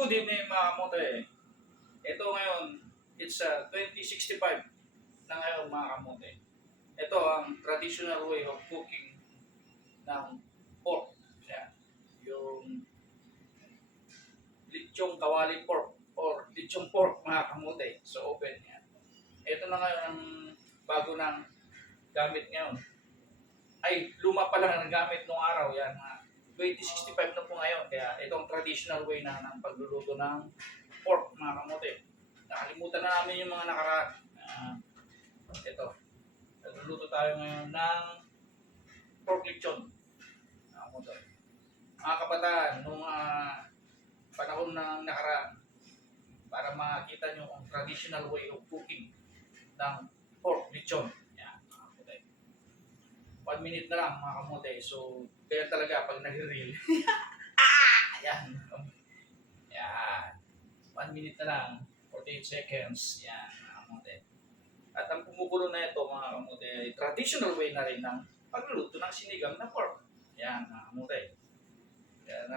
Good evening mga kamote. Ito ngayon, it's 2065 na ngayon mga kamote. Ito ang traditional way of cooking ng pork. Yan. Yung lechong kawali pork or lechong pork mga kamote. So open yan. Ito na ngayon ang bago ng gamit ngayon. Ay, luma pa lang ang gamit nung araw. Yan, 2065 na po ngayon. Kaya itong traditional way na ng pagluluto ng pork, mga kamote. Nakalimutan na namin yung mga nakaraan. Ito. Nagluluto tayo ngayon ng pork lechon. Mga kamote. Mga kabataan, nung panahon ng nakaraan, para makita nyo ang traditional way of cooking ng pork lechon. 1 minute na lang mga kamote. So, kaya talaga pag nag-reel. Ayan. Yan. 1 minute na lang. 48 seconds. Yan mga kamote. At ang kumukulo na ito mga kamote, traditional way na rin ng pagluluto ng sinigang na pork. Yan mga kamote. Yan,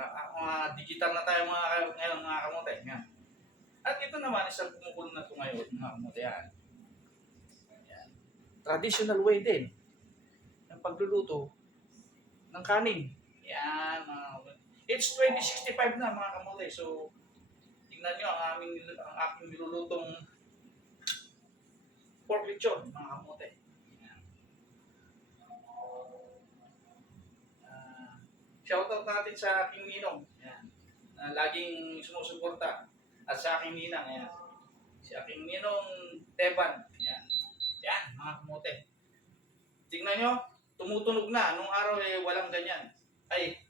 digital na tayo ngayon mga kamote. Yan. At ito naman isang kumukulo na ito ngayon mga kamote. Yan. Yan. Traditional way din pagluluto ng kanin. Yan. It's 2065 na mga kamote. So, tingnan nyo ang aking nilulutong pork lechon mga kamote. Yan. Shoutout natin sa aking ninong. Yan. Laging sumusuporta. At sa aking ninang. Yan. Si aking ninong Teban. Yan. Yan mga kamote. Tingnan nyo. Tumutunog na. Nung araw walang ganyan. Ay,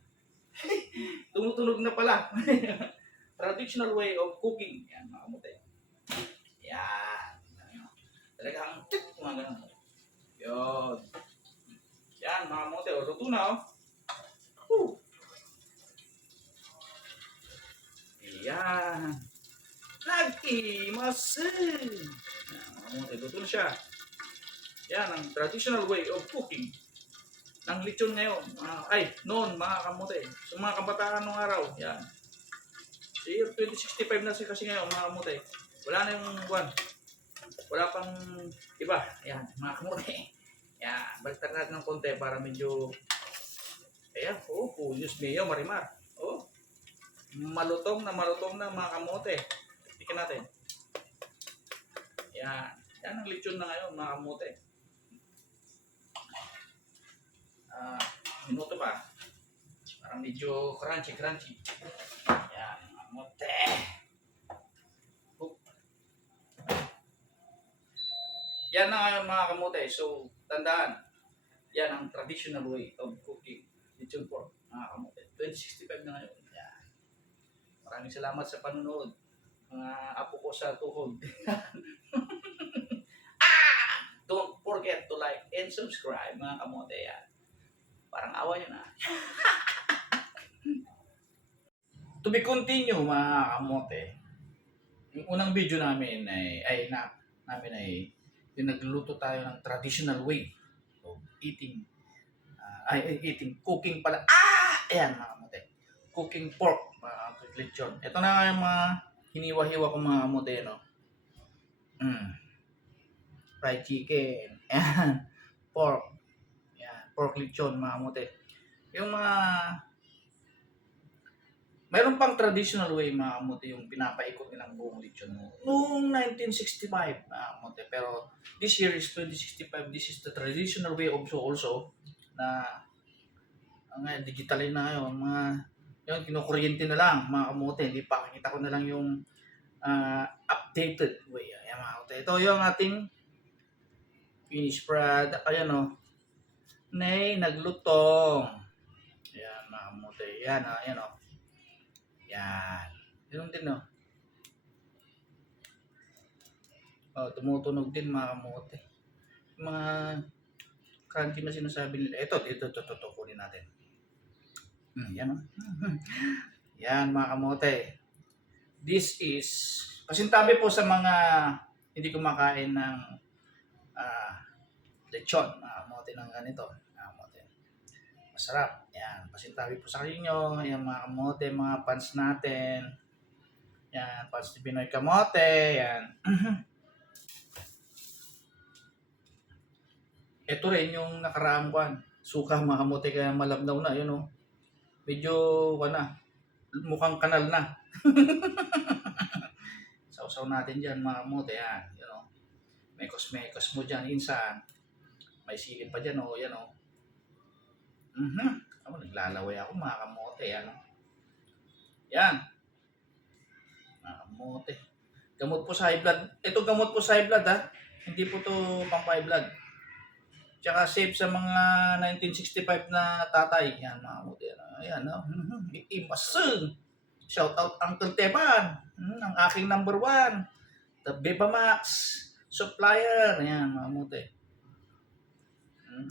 tumutunog na pala. Traditional way of cooking. Yan, mga kamote. Yan. Talagang mga ganun. Yun. Yan, mga kamote. Luto na, oh. Yan. Nakimasu. Yan, mga kamote. Luto na siya. Yan, ang traditional way of cooking ng lechon ngayon. Noon, mga kamote. So, mga kabataan nung araw. Yan. Year 2065 na kasi ngayon, mga kamote. Wala na yung buwan. Wala pang iba. Yan, mga kamote. Yan. Baliktad natin ng konti para medyo ayan, Diyos mio, marimar. Malutong na mga kamote. Tikin natin. Yan. Yan ang lechon na ngayon, mga kamote. Minuto pa. Parang medyo crunchy. Yan, mga kamote. Yan na ngayon mga kamote. So, tandaan. Yan ang traditional way of cooking lechon pork, mga kamote. 2065 na ngayon. Yan. Maraming salamat sa panonood. Mga apo ko sa tuhod. Don't forget to like and subscribe, mga kamote. Yan. Parang awa nyo na. To be continue, mga kamote. Yung unang video namin ay yung nagluluto tayo ng traditional way of eating cooking pala. Ayan mga kamote. Cooking pork, mga lechon. Ito na nga yung mga hiniwa-hiwa ko mga kamote, no? Fried chicken. Ayan. Pork. Ayan. Pork lechon, mga kamote. Yung mga mayroon pang traditional way, mga kamote, yung pinapaikot nilang buong lechon noong 1965, mga kamote. Pero this year is 2065. This is the traditional way also na digitalin na ngayon. Yun, kinukuryente na lang, mga kamote. Hindi pa, kita ko na lang yung updated way. Ayan, mga kamote. Ito yung ating finished product. Ayan, o. Naglutong. Ayan, mga kamote. Ayan, ayan, o. Yan. Ganun din, no? Tumutunog din, mga kamote. Mga crunchy na sinasabi nila. Ito, kunin natin. Yan, no? Yan, mga kamote. This is, pasintabi po sa mga hindi kumakain ng lechon, mga kamote ng ganito. Masarap. Yan. Pasintabi po sa inyo. Yan mga kamote, mga fans natin. Yan, Pats Pinoy Kamote. Yan. Ito rin yung nakaraang kwan. Suka mga kamote kaya malabnaw na. Yun o. Medyo, mukhang kanal na. Sausaw natin dyan mga kamote. Yan. Yun o. Mekos-mekos mo dyan. Insan. May silip pa dyan o. Yan o. Naglalaway ako mga kamote. Yan o. Yan. Mga kamote. Gamot po sa high blood. Ito gamot po sa high blood ha. Hindi po to pang high blood. Tsaka safe sa mga 1965 na tatay. Yan mga kamote. Ayan o. Imaseng. Shout out Uncle Teban. Ang aking number 1. The Bebamax supplier. Ayan mga kamote.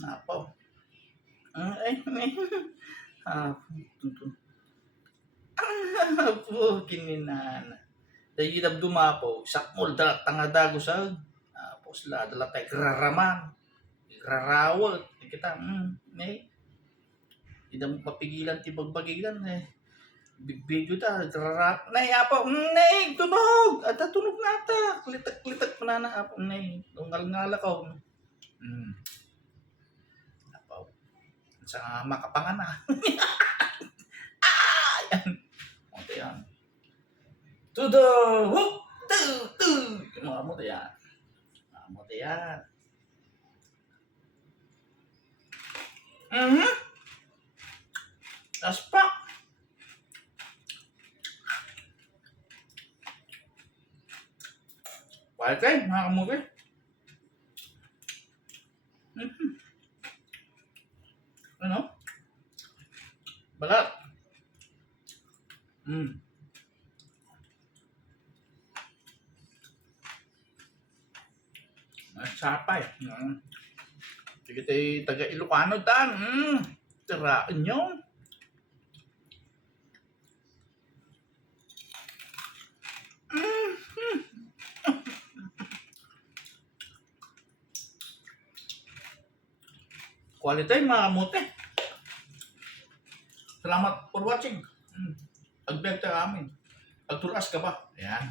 Apo. Apo, kininan. Dahil yun dumapo, sakmol, tangadago sa tapos dala tayo graraman, grarawal, kita, hindi mo mapigilan, tibagbagilan, video ta, grarap, apo, tunog, at tunog nata, klitak pa na apo, ngal-ngala ko, apo, sa makapangan na, yan, okay yan. To the whoop, yung mga mote yan. Mga mote yan. Aspak. Pwede, mga kamote. Ano? Balat. Sapay. Sige tayo taga Ilocano tan. Tiraan nyo. Quality mga kamote. Salamat for watching. Pag-benta kami. Pagturas ka ba? Ayan.